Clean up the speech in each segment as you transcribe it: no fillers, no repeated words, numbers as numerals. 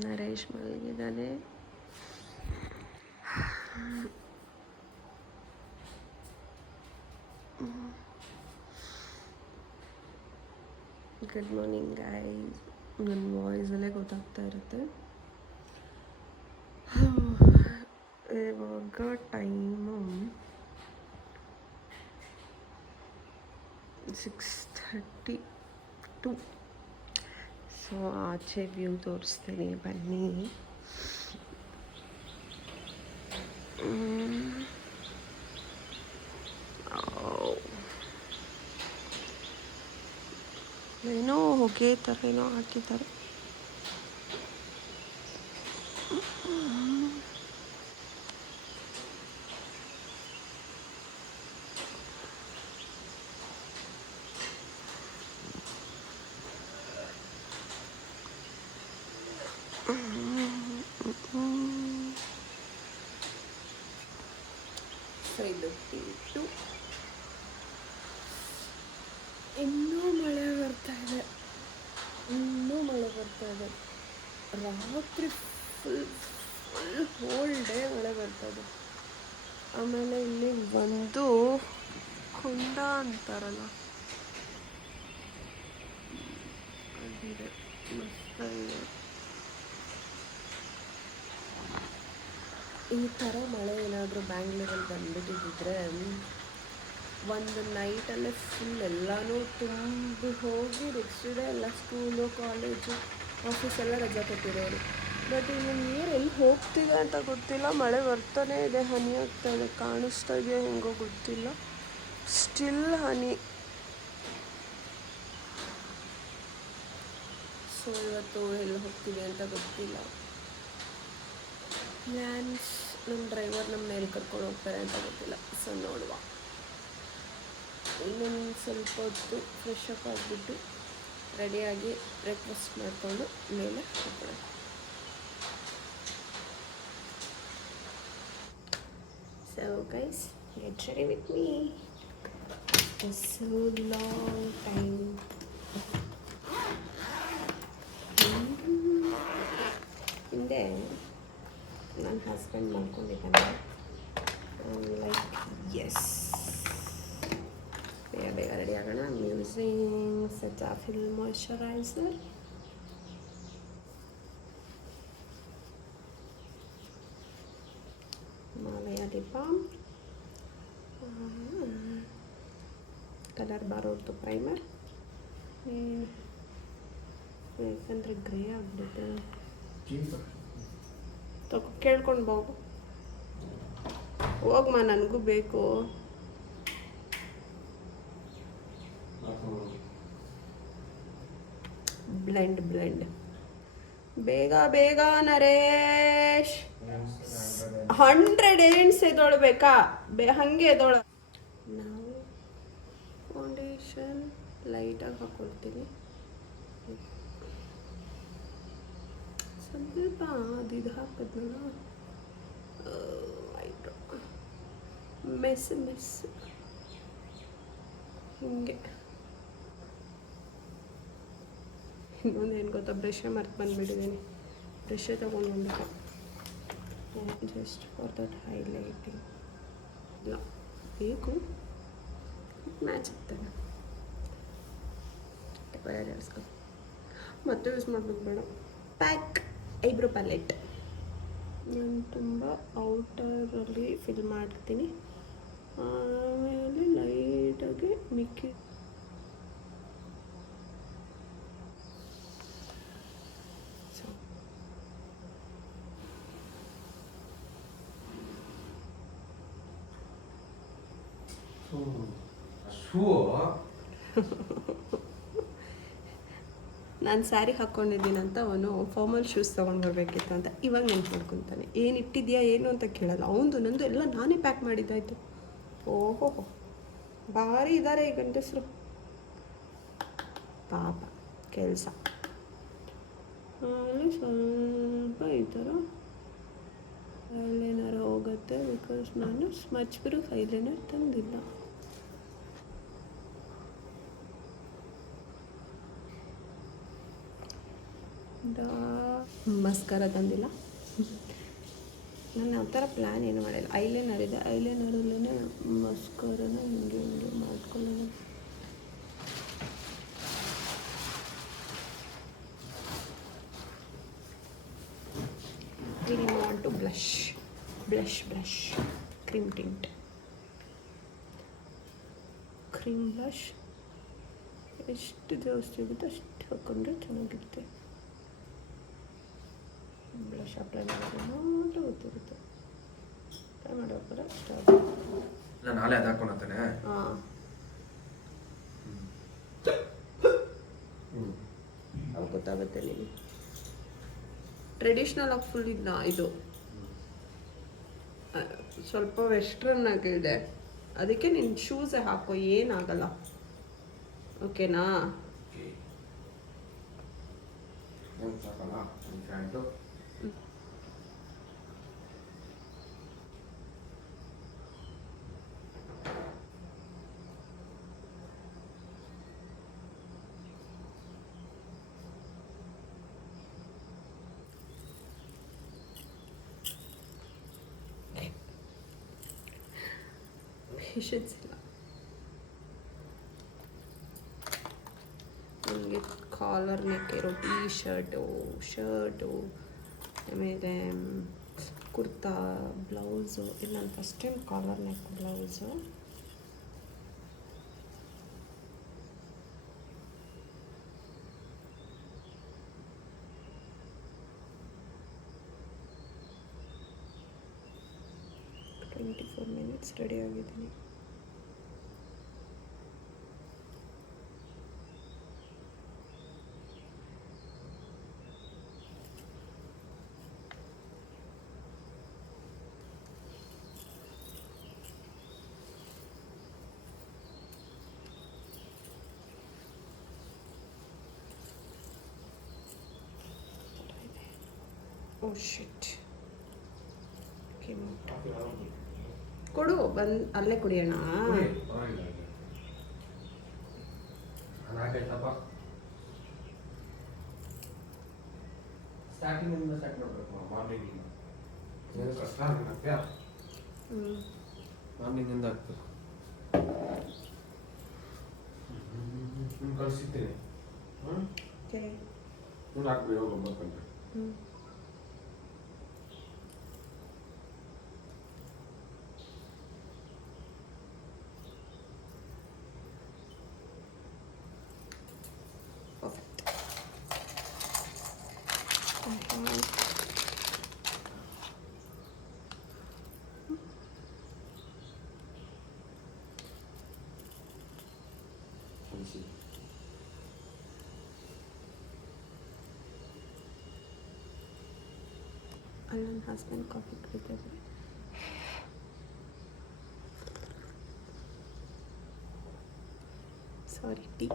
ನರೇಶ್ ಮಲಗಿದ್ದಾನೆ. Good morning guys. ನನ್ನ ವಾಯ್ಸಲ್ಲೇ ಗೊತ್ತಾಗ್ತಾ ಇರುತ್ತೆ. ಇವಾಗ ಟೈಮು 6:32. ಸೊ ಆಚೆ ವ್ಯೂ ತೋರಿಸ್ತೀನಿ ಬನ್ನಿ. ಏನೋ ಹೊಗೆ ಥರ ಏನೋ ಹಾಕಿದ್ದಾರೆ. ಇನ್ನೂ ಮಳೆ ಬರ್ತಾ ಇದೆ. ರಾತ್ರಿ ಫುಲ್ ಹೋಲ್ ಡೇ ಮಳೆ ಬರ್ತಾ ಇದೆ. ಆಮೇಲೆ ಇಲ್ಲಿ ಒಂದು ಕುಂಡ ಅಂತಾರಲ್ಲ ಅದಿದೆ, ಮಸ್ತಾಗಿದೆ. ಈ ಥರ ಮಳೆ ಏನಾದರೂ ಬ್ಯಾಂಗ್ಳೂರಲ್ಲಿ ಬಂದ್ಬಿಟ್ಟಿದ್ರೆ ಒಂದು ನೈಟಲ್ಲೇ ಫುಲ್ ಎಲ್ಲನೂ ತುಂಬಿ ಹೋಗಿ ನೆಕ್ಸ್ಟ್ ಡೇ ಎಲ್ಲ ಸ್ಕೂಲು, ಕಾಲೇಜು, ಆಫೀಸ್ ಎಲ್ಲ ರಜೆ ಕೊಟ್ಟಿರೋರು. ಬಟ್ ಇನ್ನು ನೀರು ಎಲ್ಲಿ ಹೋಗ್ತಿದೆ ಅಂತ ಗೊತ್ತಿಲ್ಲ. ಮಳೆ ಬರ್ತಾನೆ ಇದೆ, ಹನಿ ಆಗ್ತಾ ಇದೆ, ಕಾಣಿಸ್ತಾ ಇದೆಯಾ ಹೆಂಗೋ ಗೊತ್ತಿಲ್ಲ. ಸ್ಟಿಲ್ ಹನಿ. ಸೊ ಇವತ್ತು ಎಲ್ಲಿ ಹೋಗ್ತೀವಿ ಅಂತ ಗೊತ್ತಿಲ್ಲ. ಪ್ಲ್ಯಾನ್ಸ್ ನಮ್ಮ ಡ್ರೈವರ್ ನಮ್ಮ ಎಲ್ಲಿ ಕರ್ಕೊಂಡು ಹೋಗ್ತಾರೆ ಅಂತ ಗೊತ್ತಿಲ್ಲ. ಸೊ ನೋಡುವ. ಇನ್ನೊಂದು ಸ್ವಲ್ಪ ಹೊತ್ತು ಫ್ರೆಶ್ ಅಪ್ ಆಗಿಬಿಟ್ಟು ರೆಡಿಯಾಗಿ ಬ್ರೇಕ್ಫಾಸ್ಟ್ ಮಾಡಿಕೊಂಡು ಮೇಲೆ ಹೋಗೋಣ. So guys, get ready with me. So long time. ಹಿಂದೆ ನನ್ನ ಹಸ್ಬೆಂಡ್ ಮಾಡ್ಕೊಂಡಿದ್ದಾನೆ. ಲೈಕ್ ಎಸ್, ಬೇಗ ರೆಡಿ ಆಗೋಣ. Using Cetaphil moisturiser. ಹಿಮಾಲಯ ದೀಪ, ಕಲರ್ ಬಾರೋದು ಪ್ರೈಮರ್. ಯಾಕಂದರೆ ಗ್ರೇ ಆಗ್ಬಿಡುತ್ತೆ. ಕೇಳ್ಕೊಂಡು ಹೋಗಮ್ಮ, ನನಗೂ ಬೇಕು. ಬ್ಲೆಂಡ್ ಬೇಗ ಬೇಗ ನರೇಶ್. 100 ಎಂಡ್ಸ್ ಎದೊಳ್ಬೇಕಾ? ಹಾಗೆ ಎದೊಳ. ನಾವು ಫೌಂಡೇಶನ್ ಲೈಟಾಗಿ ಹಾಕ್ಕೊಳ್ತೀನಿ. ಸ್ವಲ್ಪ ಅದು ಹಾಕಿದ್ನಲ್ಲ, ಐಬ್ರೋ ಮೆಸ್ ಹಿಂಗೆ. ಇನ್ನೊಂದು ಏನು ಗೊತ್ತಾ, ಬ್ರಷೇ ಮರ್ತು ಬಂದುಬಿಟ್ಟಿದ್ದೀನಿ. ಬ್ರಷೇ ತೊಗೊಂಡು ಬಂದ್ಬಿಟ್ಟು ಜಸ್ಟ್ ಫಾರ್ ದಟ್ ಹೈಲೈಟಿಂಗ್. ಇಲ್ಲ ಬೇಕು, ಮ್ಯಾಚ್ ಆಗ್ತದೆ. ಜಾಸ್ಕೊ ಮತ್ತೆ ಯೂಸ್ ಮಾಡಬೇಕು ಬೇಡ. ಪ್ಯಾಕ್ ಐಬ್ರೋ ಪ್ಯಾಲೆಟ್ ನಾನು ತುಂಬ ಔಟರಲ್ಲಿ ಫಿಲ್ ಮಾಡ್ತೀನಿ. ಆಮೇಲೆ ಲೈಟಾಗಿ ಮಿಕ್ಕಿ ನಾನು ಸ್ಯಾರಿ ಹಾಕ್ಕೊಂಡಿದ್ದೀನಂತ ಅವನು ಫಾರ್ಮಲ್ ಶೂಸ್ ತೊಗೊಂಡು ಬರಬೇಕಿತ್ತು ಅಂತ ಇವಾಗ ನೆನ್ಪು ಮಾಡ್ಕೊತಾನೆ. ಏನು ಇಟ್ಟಿದ್ಯಾ ಏನು ಅಂತ ಕೇಳಲ್ಲ. ಅವನದು ನಂದು ಎಲ್ಲ ನಾನೇ ಪ್ಯಾಕ್ ಮಾಡಿದ್ದಾಯಿತು. ಓಹೋ, ಭಾರಿ ಇದ್ದಾರೆ ಈ ಗಂಡಸರು ಪಾಪ. ಕೆಲಸ ಅಲ್ಲಿ ಸ್ವಲ್ಪ ಈ ಥರ ಐಲೈನರ್ ಹೋಗುತ್ತೆ. ಬಿಕಾಸ್ ನಾನು ಸ್ಮಚ್ ಪ್ರೂಫ್ ಐಲೈನರ್ ತಂದಿಲ್ಲ. ಮಸ್ಕರ ತಂದಿಲ್ಲ. ನಾನು ಯಾವ ಥರ ಪ್ಲ್ಯಾನ್ ಏನು ಮಾಡಿಲ್ಲ. ಐಲೈನರ್ ಇದೆ, ಐಲೈನರಲ್ಲೇ ಮಸ್ಕರನ ಹಿಂಗೆ ಹಿಂಗೆ ಮಾಡ್ಕೊಳ್ಳೋಣ. We didn't want to blush, cream tint, cream blush. ಎಷ್ಟು ಜಾಸ್ತಿ ಸಿಗುತ್ತೆ ಅಷ್ಟು ಹಾಕೊಂಡ್ರೆ ಚೆನ್ನಾಗಿರುತ್ತೆ. ಬ್ಲಷ್ ಅಪ್ಲೈ ಮಾಡೋದು ಮಾತ್ರ ಗೊತ್ತಿರುತ್ತೆ. ಅಪ್ಲೈ ಮಾಡೋಕ್ಕಾಗ ಸ್ಟಾರ್ಟ್. ಇಲ್ಲ ನಾಳೆ ಅದು ಹಾಕೊಂಡಾನೆ. ಹಾಂ, ಅವು ಗೊತ್ತಾಗುತ್ತೆ ನಿಮಗೆ. ಟ್ರೆಡಿಷ್ನಲ್ ಆಗಿ ಫುಲ್ ಇದು ಸ್ವಲ್ಪ ವೆಸ್ಟ್ರನ್ ಆಗಿದೆ, ಅದಕ್ಕೆ ನಿನ್ನ ಶೂಸೇ ಹಾಕೋ, ಏನಾಗಲ್ಲ. ಓಕೆನಾ? ಪೇಷನ್ಸ್ ಇಲ್ಲ ನನಗೆ. ಕಾಲರ್ ನೆಕ್ ಇರೋ ಶರ್ಟು ಆಮೇಲೆ ಕುರ್ತಾ, ಬ್ಲೌಸು. ಇದು ನಾನು first time collar neck blouse. Twenty 4 minutes ready ಆಗಿದ್ದೀನಿ. ಓ ಶಿಟ್, ಕೊಡು, ಬಂದು ಅಲ್ಲೇ ಕುಡಿಯೋಣ. ಸ್ಟಾರ್ಟಿಂಗ್ ಸ್ಟಾರ್ಟ್ ಮಾಡಬೇಕು. ಮಾರ್ನಿಂಗ್ ಮಾರ್ನಿಂಗಿಂದ ಆಗ್ತದೆ. ಕಳಿಸಿದ್ದೀನಿ. ನೀನು ಹಾಕ್ಬೇಕು, ಹೋಗಿ ಬರ್ಕೊಂಡ್ರೆ. ಅಲ್ಲಿ ನನ್ನ ಹಸ್ಬೆಂಡ್ ಕಾಫಿ ಕುಡಿತಿದ್ದಾರೆ. Sorry, tea.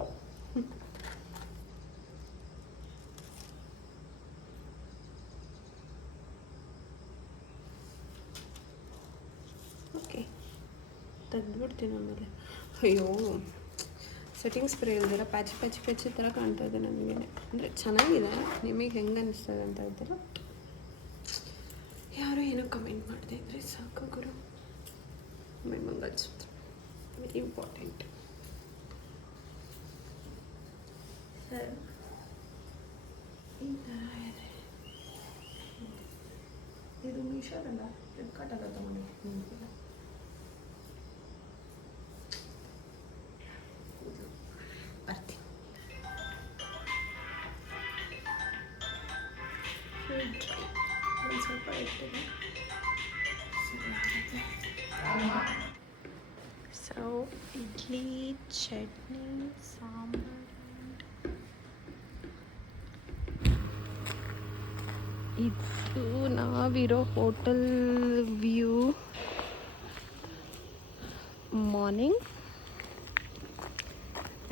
ಓಕೆ, ತೆಗೆದ್ಬಿಡ್ತೀನಿ ಆಮೇಲೆ. ಅಯ್ಯೋ, ಸೆಟ್ಟಿಂಗ್ ಸ್ಪ್ರೇ ಇಲ್ದಿರ ಪ್ಯಾಚಿ ಥರ ಕಾಣ್ತಾ ಇದೆ ನನಗೆ. ಅಂದರೆ ಚೆನ್ನಾಗಿದೆ, ನಿಮಗೆ ಹೆಂಗೆ ಅನ್ನಿಸ್ತದೆ ಅಂತ ಇದ್ದೀರ. ಯಾರು ಏನೋ ಕಮೆಂಟ್ ಮಾಡ್ತಾ ಇದ್ರೆ ಸಾಕು ಗುರು. ಮೈ ಮಂಗಲಸೂತ್ರ ವೆರಿ ಇಂಪಾರ್ಟೆಂಟ್. ಸರ್, ಈ ಥರ ಇದೆ. ಇದು ಮೀಶೋದಲ್ಲ, ಫ್ಲಿಪ್ಕಾರ್ಟಲ್ಲ ತೊಗೊಂಡಿದ್ದೀನಿ. ಬರ್ತೀನಿ. ಒಂದು ಸ್ವಲ್ಪ ಇಟ್ಟಿದೆ. ಸೊ ಇಡ್ಲಿ, ಚಟ್ನಿ, ಸಾಂಬಾರು. ಇದು ನಾವಿರೋ ಹೋಟೆಲ್ ವ್ಯೂ ಮಾರ್ನಿಂಗ್.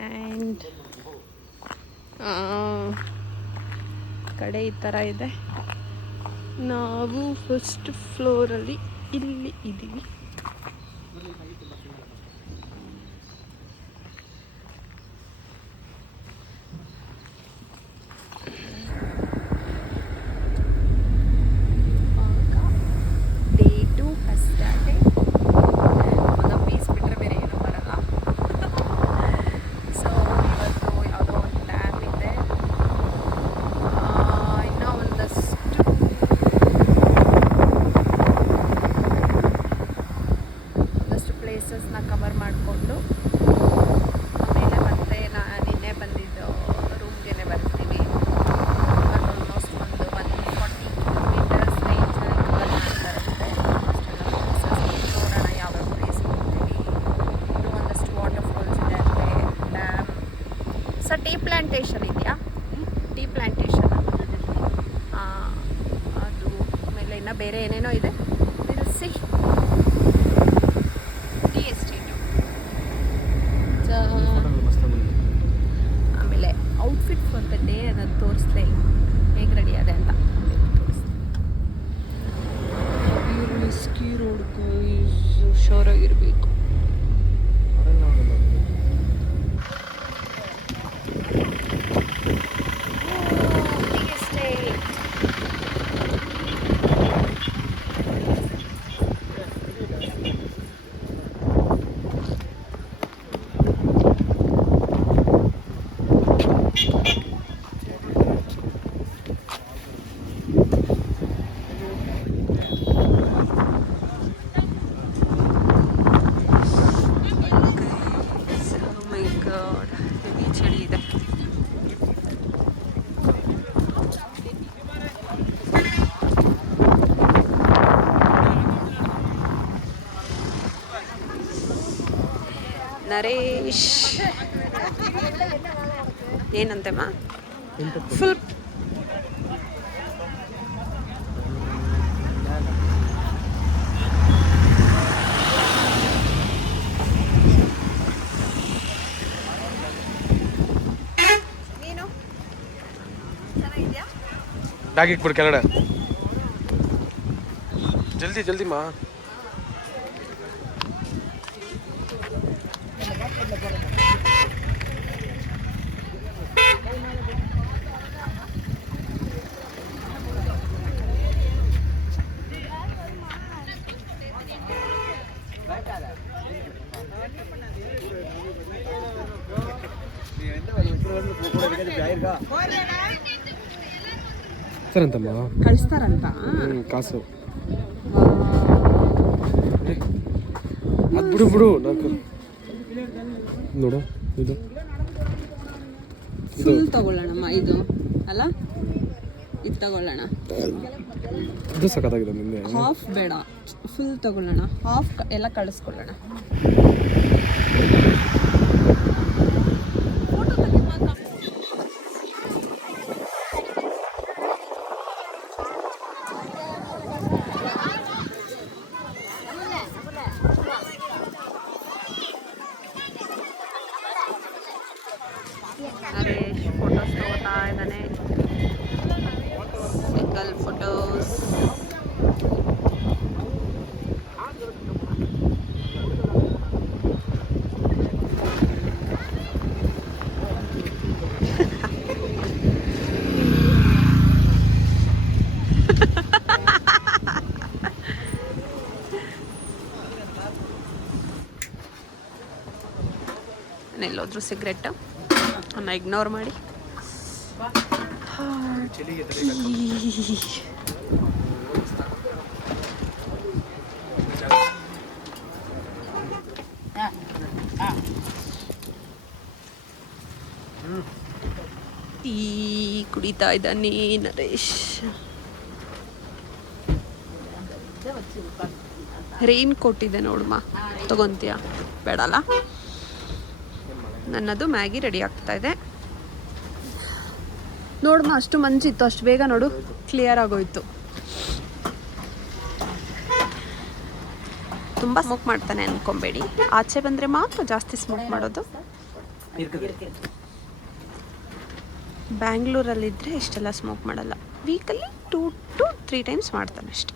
ಆ್ಯಂಡ್ ಕಡೆ ಈ ಥರ ಇದೆ. ನಾವು ಫಸ್ಟ್ ಫ್ಲೋರಲ್ಲಿ ಇಲ್ಲಿ ಇದ್ದೀವಿ. ಪ್ಲಾಂಟೇಶನ್ ಇದೆಯಾ? ಟೀ ಪ್ಲಾಂಟೇಶನ್ ಅದು. ಆಮೇಲೆ ಇನ್ನು ಬೇರೆ ಏನೇನೋ ಇದೆ. C tea estate. ಆಮೇಲೆ ಔಟ್ಫಿಟ್ ಫಾರ್ ದ ಡೇ ಅನ್ನೋದು ತೋರಿಸ್ದೆ, ಹೇಗೆ ರೆಡಿ ಆದೆ ಅಂತ ಸ್ಕೀ ರೋಡ್ ಹುಷಾರಾಗಿರ್ಬೇಕು. ನರೇಶ್ ಏನಂತೆಮ್ಮ ಫುಲ್ ನೀನು ಚೆನ್ನಾಗಿದ್ಯಾ? ಬ್ಯಾಗ್ ಇಕ್ಬಿಡು ಕೆಳಗಡೆ. ಜಲ್ದಿ ಜಲ್ದಿ ಮಾ. ಸರಂತಮ್ಮ ಕಳಿಸ್ತಾರಂತ ಕಾಸು ಅದು ಬಿಡು ಬಿಡು. ನಾಲ್ಕು ನೋಡು ಇದು ಫುಲ್ ತಗೊಳ್ಳೋಣಮ್ಮ. ಇದು ಅಲ್ಲ, ಇದು ತಗೊಳ್ಳೋಣ. ಇದು ಸಖತ್ತಾಗಿದೆ. ನಿಂದೆ ಹಾಫ್ ಬೇಡ, ಫುಲ್ ತಗೊಳ್ಳೋಣ. ಹಾಫ್ ಎಲ್ಲ ಕಳಿಸ್ಕೊಳ್ಳೋಣ. ನರೇಶ್ ಫೋಟೋಸ್ ತಗೋತಾ ಇದ್ದಾನೆ. Single photos. ಎಲ್ಲೋದ್ರು ಸಿಗರೆಟ್ ಅನ್ನ ಇಗ್ನೋರ್ ಮಾಡಿ. ಟೀ ಕುಡಿತಾ ಇದ್ದಾನೆ ನರೇಶ್. ರೈನ್ ಕೋಟ್ ಇದೆ ನೋಡಮ್ಮ, ತಗೊಂತೀಯಾ? ಬೇಡಲ್ಲ. ನನ್ನದು ಮ್ಯಾಗಿ ರೆಡಿ ಆಗ್ತಾ ಇದೆ ನೋಡಮ್ಮ. ಅಷ್ಟು ಮಂಜಿತ್ತು, ಅಷ್ಟು ಬೇಗ ನೋಡು ಕ್ಲಿಯರ್ ಆಗೋಯ್ತು. ತುಂಬ ಸ್ಮೋಕ್ ಮಾಡ್ತಾನೆ ಅನ್ಕೊಬೇಡಿ, ಆಚೆ ಬಂದರೆ ಮಾತ್ರ ಜಾಸ್ತಿ ಸ್ಮೋಕ್ ಮಾಡೋದು. ಬ್ಯಾಂಗ್ಳೂರಲ್ಲಿದ್ದರೆ ಇಷ್ಟೆಲ್ಲ ಸ್ಮೋಕ್ ಮಾಡಲ್ಲ. ವೀಕಲ್ಲಿ 2 to 3 times ಮಾಡ್ತಾನೆ ಅಷ್ಟೆ.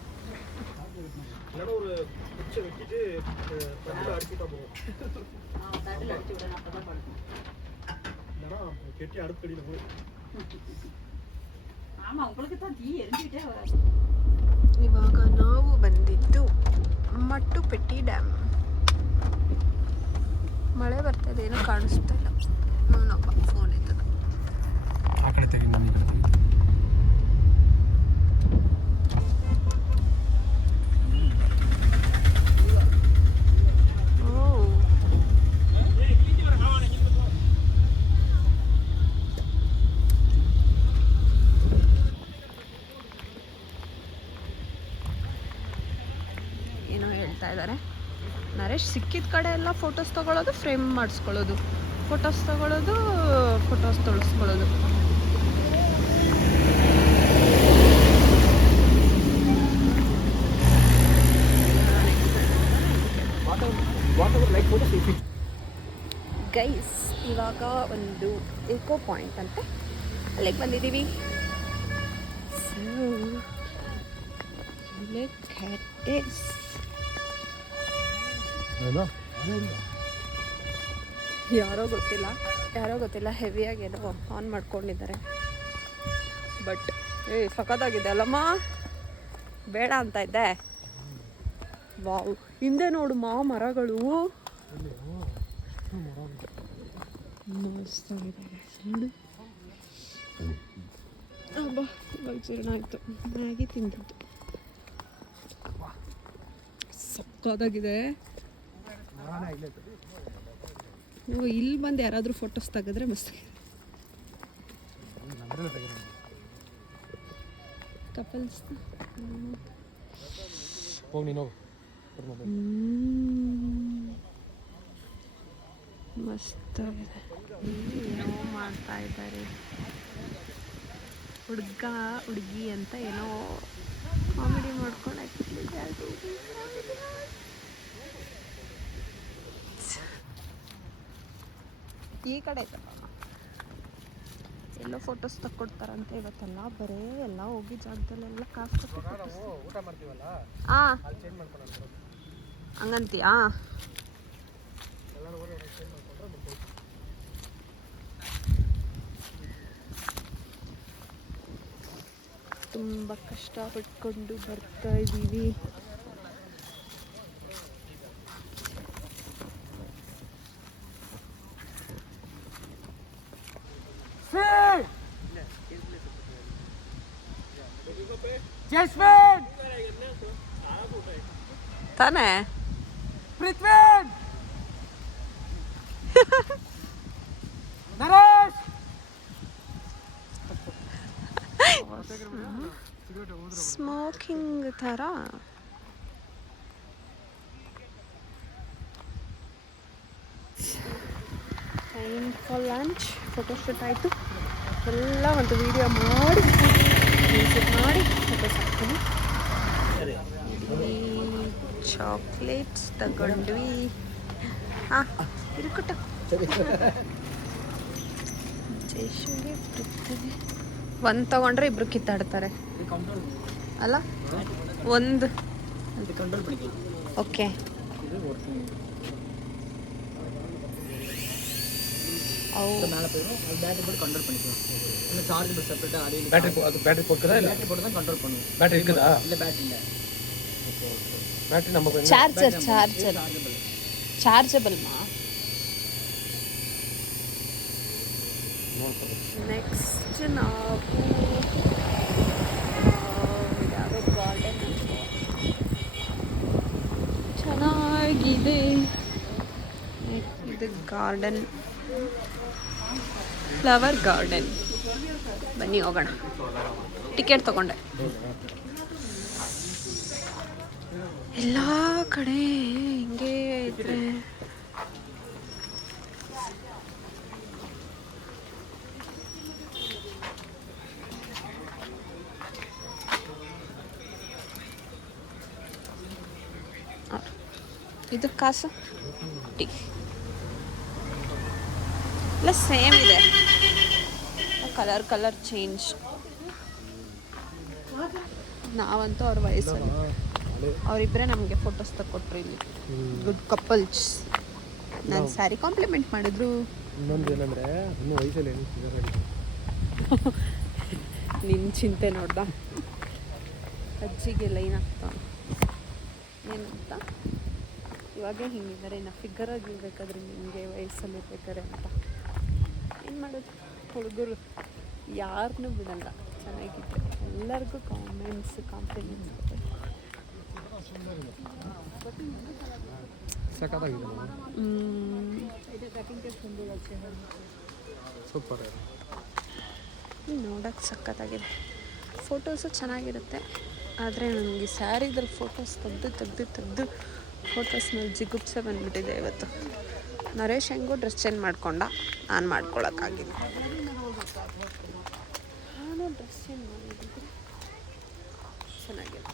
ಇವಾಗ ನಾವು ಬಂದಿದ್ದು ಮಟ್ಟುಪೆಟ್ಟಿ ಡ್ಯಾಮ್. ಮಳೆ ಬರ್ತಾ ಇದೆ, ಏನೂ ಕಾಣಿಸ್ತಾ ಇಲ್ಲ. ಅವನೊಬ್ಬ ಫೋನ್ ಇದ್ದದ. ಆ ಕಡೆ ತೆಗಿ, ನಾನು ಈ ಕಡೆ ತೆಗಿ. ಏನೋ ಹೇಳ್ತಾ ಇದ್ದಾರೆ ನರೇಶ್. ಸಿಕ್ಕಿದ ಕಡೆ ಎಲ್ಲ ಫೋಟೋಸ್ ತೊಗೊಳ್ಳೋದು, ಫ್ರೇಮ್ ಮಾಡಿಸ್ಕೊಳ್ಳೋದು. ಫೋಟೋಸ್ ತಗೊಳ್ಳೋದು, ಫೋಟೋಸ್ ತೊಳಸ್ಕೊಳ್ಳೋದು. ಗೈಸ್, ಇವಾಗ ಒಂದು ಏಕೋ ಪಾಯಿಂಟ್ ಅಂತೆ, ಅಲ್ಲಿಗೆ ಬಂದಿದ್ದೀವಿ. So look at this. ಯಾರೋ ಗೊತ್ತಿಲ್ಲ ಹೆವಿಯಾಗಿ ಏನೋ ಆನ್ ಮಾಡ್ಕೊಂಡಿದ್ದಾರೆ. ಬಟ್ ಸಖತ್ತಾಗಿದೆ ಅಲ್ಲಮ್ಮ, ಬೇಡ ಅಂತ ಇದ್ದೆ. ವಾವ್, ಹಿಂದೆ ನೋಡು ಮರಗಳು ಮಸ್ತಾಗಿದೆ ನೋಡು. ಅಬ್ಬಾ, ಇವಾಗ ಜೀರ್ಣ ಆಯಿತು. ಮ್ಯಾಗಿ ತಿಂದಿದ್ದು ಸಕ್ಕತ್ತಾಗಿದೆ. ಇಲ್ಲಿ ಬಂದು ಯಾರಾದರೂ ಫೋಟೋಸ್ ತೆಗೆದ್ರೆ ಮಸ್ತಾಗಿದೆ. ಕಪಲ್ಸ್ ಮಸ್ತಾಗಿದೆ. ಏನೋ ಮಾಡ್ತಾ ಇದ್ದಾರೆ, ಹುಡುಗ ಹುಡುಗಿ ಅಂತ ಏನೋ ಕಾಮಿಡಿ ಮಾಡ್ಕೊಂಡು ಈ ಕಡೆ ಐತಲ್ಲ, ಎಲ್ಲೋ ಫೋಟೋಸ್ ತಕ್ಕೊಡ್ತಾರಂತೆ ಇವತ್ತೆಲ್ಲ. ಬರೇ ಎಲ್ಲ ಹೋಗಿ ಜಾಗದಲ್ಲೆಲ್ಲ ಕಾಸು ಊಟ ಮಾಡ್ತೀವಲ್ಲ, ಹಂಗಂತೀಯಾ? ತುಂಬ ಕಷ್ಟಪಟ್ಕೊಂಡು ಬರ್ತಾ ಇದ್ದೀವಿ. ತಾನೇ ಪೃಥ್ವಿನ್ ನರೇಶ್ ಸ್ಮೋಕಿಂಗ್ ಥರ. Time for lunch. ಫೋಟೋಶೂಟ್ ಆಯಿತು ಎಲ್ಲ. ಒಂದು ವಿಡಿಯೋ ಮಾಡಿ ಮ್ಯೂಸಿಕ್ ಮಾಡಿ ಫೋಟೋಸ್ ಹಾಕ್ತೀನಿ. ಚಾಕ್ಲೇಟ್ಸ್ ತಗೊಂಡ್ವಿ. ಹಾಂ, ಇದು ಕೊಟ್ಟ ಜೈಶುಗೆ ಪೃಥ್ವಿ. ಒಂದು ತಗೊಂಡ್ರೆ ಇಬ್ರು ಕಿತ್ತಾಡ್ತಾರೆ ಅಲ್ಲ? ಒಂದು ಓಕೆ. பேட்டரி போட்டுக்கதா இல்ல போட்டு தான் கண்ட்ரோல் பண்ணுவோம். பேட்டரி இருக்குதா? இல்ல பேட்டரி இல்ல. பேட்டரி நம்ம ಚಾರ್ಜಬಲ್ ಮಾ. ನೆಕ್ಸ್ಟ್ ನಾವು ಯಾವುದೋ ಗಾರ್ಡನ್ ಚೆನ್ನಾಗಿದೆ. ಇದು ಗಾರ್ಡನ್, ಫ್ಲವರ್ ಗಾರ್ಡನ್. ಬನ್ನಿ ಹೋಗೋಣ. ಟಿಕೆಟ್ ತಗೊಂಡೆ. ಎಲ್ಲ ಕಡೆ ಹಿಂಗೆ ಇದ್ರೆ ಇದು ಕಾಸು ಟೀ ಎಲ್ಲ ಸೇಮ್ ಇದೆ, ಕಲರ್ ಚೇಂಜ್. ನಾವಂತೂ ಅವ್ರ ವಯಸ್ಸಲ್ಲಿ ಅವರಿಬ್ಬರೇ ನಮಗೆ ಫೋಟೋಸ್ ತಕ್ಕೊಟ್ರು ಇಲ್ಲಿ. Good couples. ನಾನು ಸ್ಯಾರಿ ಕಾಂಪ್ಲಿಮೆಂಟ್ ಮಾಡಿದ್ರು. ಇನ್ನೊಂದು ಏನಂದರೆ ಇನ್ನೂ ವಯಸ್ಸಲ್ಲಿ ನಿನ್ನ ಚಿಂತೆ ನೋಡ್ದ. ಅಜ್ಜಿಗೆ ಲೈನ್ ಆಗ್ತಾ ಏನಂತ, ಇವಾಗೇ ಹಿಂಗಿದ್ದಾರೆ, ಇನ್ನು ಫಿಗರಾಗಿ ಇರಬೇಕಾದ್ರೆ ನಿಮಗೆ ವಯಸ್ಸಲ್ಲಿ ಇರ್ಬೇಕಾರೆ ಅಂತ. ಏನು ಮಾಡೋದು, ಹುಡುಗರು ಯಾರನ್ನೂ ಬಿಡಲ್ಲ. ಚೆನ್ನಾಗಿದ್ದರೆ ಎಲ್ಲರಿಗೂ ಕಾಂಪ್ಲಿಮೆಂಟ್ಸ್ ಕೊಟ್ಟೆ. ಸೂಪರ್, ನೋಡೋಕ್ಕೆ ಸಖತ್ತಾಗಿದೆ. ಫೋಟೋಸು ಚೆನ್ನಾಗಿರುತ್ತೆ. ಆದರೆ ನನಗೆ ಸ್ಯಾರಿದಲ್ಲಿ ಫೋಟೋಸ್ ತೆಗೆದು ಫೋಟೋಸ್ ಮೇಲೆ ಜಿಗುಪ್ಸೆ ಬಂದುಬಿಟ್ಟಿದೆ ಇವತ್ತು. ನರೇಶ್ ಹೆಂಗೋ ಡ್ರೆಸ್ ಚೇಂಜ್ ಮಾಡ್ಕೊಂಡ, ನಾನು ಮಾಡ್ಕೊಳಕ್ಕಾಗಿಲ್ಲ. ನಾನು ಡ್ರೆಸ್ ಚೇಂಜ್ ಮಾಡಿದ್ದಿದ್ರೆ ಚೆನ್ನಾಗಿಲ್ಲ.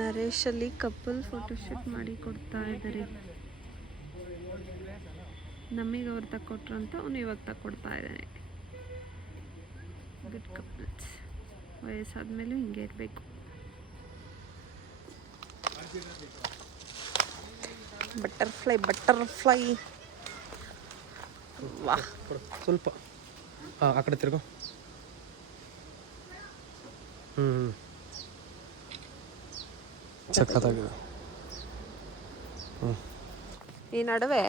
ನರೇಶಲ್ಲಿ ಕಪಲ್ ಫೋಟೋಶೂಟ್ ಮಾಡಿ ಕೊಡ್ತಾ ಇದ್ದಾರೆ. ನಮಗೆ ಅವ್ರು ತಕ್ಕೊಟ್ರು ಅಂತ ಅವನು ಇವಾಗ ತಕ್ಕೊಡ್ತಾ ಇದ್ದಾನೆ. Good couples. ವಯಸ್ಸಾದ್ಮೇಲೂ ಹಿಂಗೆ ಇರಬೇಕು. Butterfly butterfly. ವಾಹ್, ಸ್ವಲ್ಪ ಆ ಕಡೆ ತಿರ್ಗೋ. ಸಖತ್ತಾಗಿದೆ. ಈ ನಡುವೆ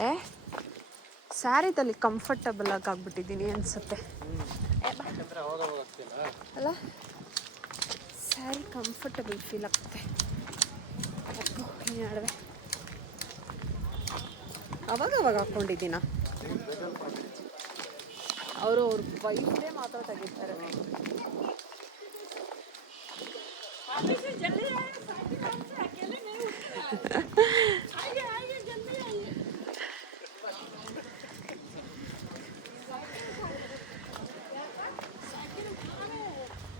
ಸ್ಯಾರಿದಲ್ಲಿ ಕಂಫರ್ಟಬಲ್ ಆಗಿ ಆಗ್ಬಿಟ್ಟಿದ್ದೀನಿ ಅನ್ಸುತ್ತೆ ಅಲ್ಲ. ಸ್ಯಾರಿ ಕಂಫರ್ಟಬಲ್ ಫೀಲ್ ಆಗ್ತದೆ ಈ ನಡುವೆ. ಅವಾಗ ಹಾಕ್ಕೊಂಡಿದ್ದೀನ. ಅವ್ರ ವೈಫೇ ಮಾತ್ರ ತೆಗಿತಾರೆ.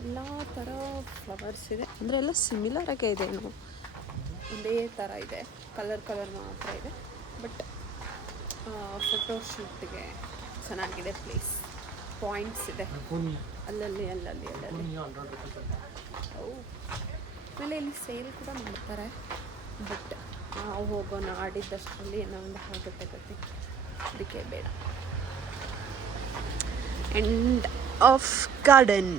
ಎಲ್ಲ ಥರ ಫ್ಲವರ್ಸ್ ಇದೆ, ಅಂದರೆ ಎಲ್ಲ ಸಿಮಿಲರ್ ಆಗೇ ಇದೆ. ಏನು ಒಂದೇ ಥರ ಇದೆ, ಕಲರ್ ಮಾತ್ರ ಇದೆ. ಬಟ್ ಫೋಟೋಶೂಟ್ಗೆ ಚೆನ್ನಾಗಿದೆ ಪ್ಲೇಸ್. ಪಾಯಿಂಟ್ಸ್ ಇದೆ ಅಲ್ಲಲ್ಲಿ. ಆಮೇಲೆ ಇಲ್ಲಿ ಸೇಲ್ ಕೂಡ ಮಾಡ್ತಾರೆ. ಬಟ್ ನಾವು ಹೋಗೋಣ ಆಡಿದ್ದಷ್ಟರಲ್ಲಿ ಏನೋ ಒಂದು ಆಗುತ್ತೆ ಗತಿ, ಅದಕ್ಕೆ ಬೇಡ. End of garden.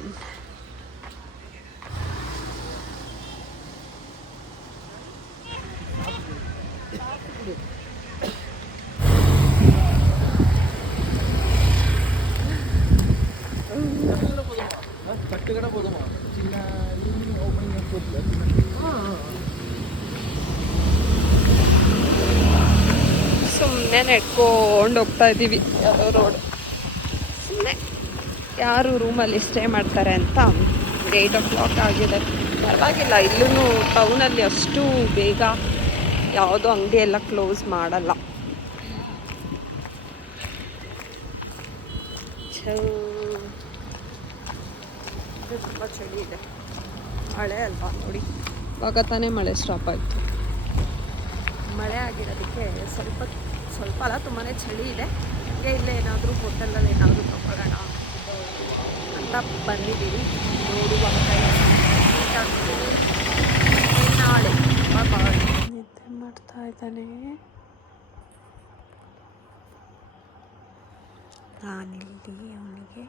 ಸುಮ್ಮನೆ ನೆಡ್ಕೊಂಡು ಹೋಗ್ತಾ ಇದ್ದೀವಿ ಯಾವುದೋ ರೋಡ್. ಸುಮ್ಮನೆ ಯಾರು ರೂಮಲ್ಲಿ ಸ್ಟೇ ಮಾಡ್ತಾರೆ ಅಂತ. 8 o'clock ಆಗಿದೆ. ಪರವಾಗಿಲ್ಲ, ಇಲ್ಲೂ ಟೌನಲ್ಲಿ ಅಷ್ಟು ಬೇಗ ಯಾವುದೋ ಅಂಗಡಿ ಎಲ್ಲ ಕ್ಲೋಸ್ ಮಾಡಲ್ಲ. ತುಂಬ ಚಳಿ ಇದೆ. ಮಳೆ ಅಲ್ವಾ ನೋಡಿ, ಇವಾಗ ತಾನೇ ಮಳೆ ಸ್ಟಾಪ್ ಆಯಿತು. ಮಳೆ ಆಗಿರೋದಕ್ಕೆ ಸ್ವಲ್ಪ ಅಲ್ಲ, ತುಂಬಾ ಚಳಿ ಇದೆ. ಹಾಗೆ ಇಲ್ಲೇ ಏನಾದರೂ ಹೋಟೆಲಲ್ಲಿ ಏನಾದರೂ ತಗೊಳ್ಳೋಣ ಅಂತ ಬಂದಿದ್ದೀವಿ. ನೋಡುವ ನಾಳೆ ನಿದ್ದೆ ಮಾಡ್ತಾ ಇದ್ದಾನೆ. ನಾನಿಲ್ಲಿ ಅವನಿಗೆ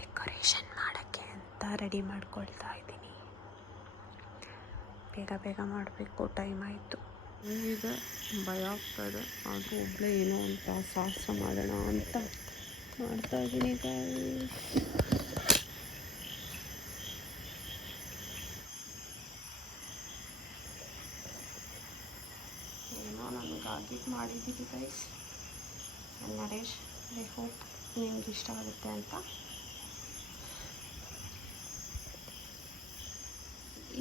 ಡೆಕೋರೇಷನ್ ಮಾಡೋಕ್ಕೆ ಅಂತ ರೆಡಿ ಮಾಡ್ಕೊಳ್ತಾ ಇದ್ದೀನಿ. ಬೇಗ ಮಾಡಬೇಕು, ಟೈಮ್ ಆಯಿತು. ಈಗ ಭಯ ಆಗ್ತದೆ, ಆದರೂ ಒಬ್ಬಳೇ ಏನೋ ಅಂತ ಸಾಹಸ ಮಾಡೋಣ ಅಂತ ಮಾಡ್ತಾ ಇದ್ದೀನಿ. ಏನೋ ನನಗಾಗಿ ಮಾಡಿದ್ದೀವಿ ಗೈಸ್. ನರೇಶ್, ಐ ಹೋಪ್ ನಿಮ್ಗೆ ಇಷ್ಟ ಆಗುತ್ತೆ ಅಂತ.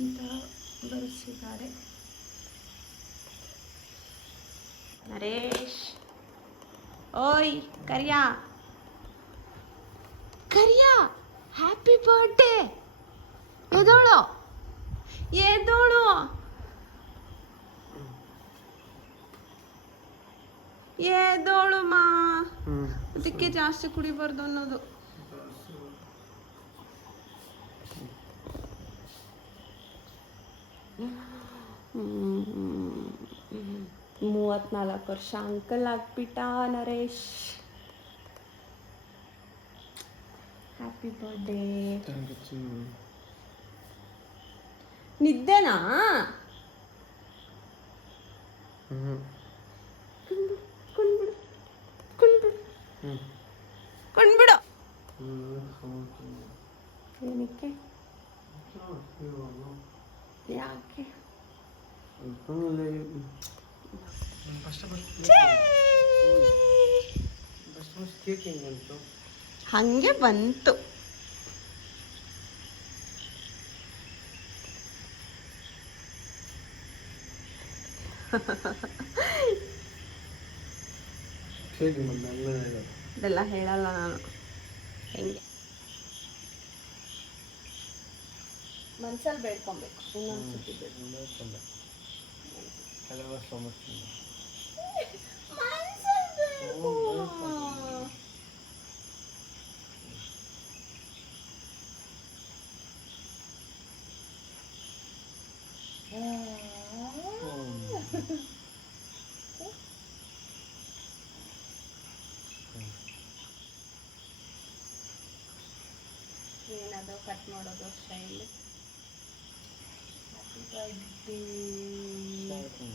ಈ ಥರ ಬರೆಸಿದ್ದಾರೆ. ನರೇಶ್, ಓಯ್ ಕರಿಯಾ ಹ್ಯಾಪಿ ಬರ್ಡೇ. ಎದೋಳು ಮಾ. ಅದಕ್ಕೆ ಜಾಸ್ತಿ ಕುಡಿಬಾರ್ದು ಅನ್ನೋದು. ಹ್ಮ್ 34 ವರ್ಷ ಅಂಕಲ್ ಆಗ್ಬಿಟ್ಟ ನರೇಶ್. Happy birthday. ನಿದ್ದೆನಾ? ಕೊಂಡ್ಬಿಡು. ಏನಕ್ಕೆ? ಯಾಕೆ? ಹಂಗೆ ಬಂತು. ಇದೆಲ್ಲ ಹೇಳಲ್ಲ ನಾನು. ಹೆಂಗೆ ಮನ್ಸಲ್ಲಿ ಬೇಡ್ಕೊಬೇಕು. ಇನ್ನೊಂದ್ಸತಿ ಏನದು ಕಟ್ ಮಾಡೋದು ಸ್ಟೈಲ್. Happy birthday.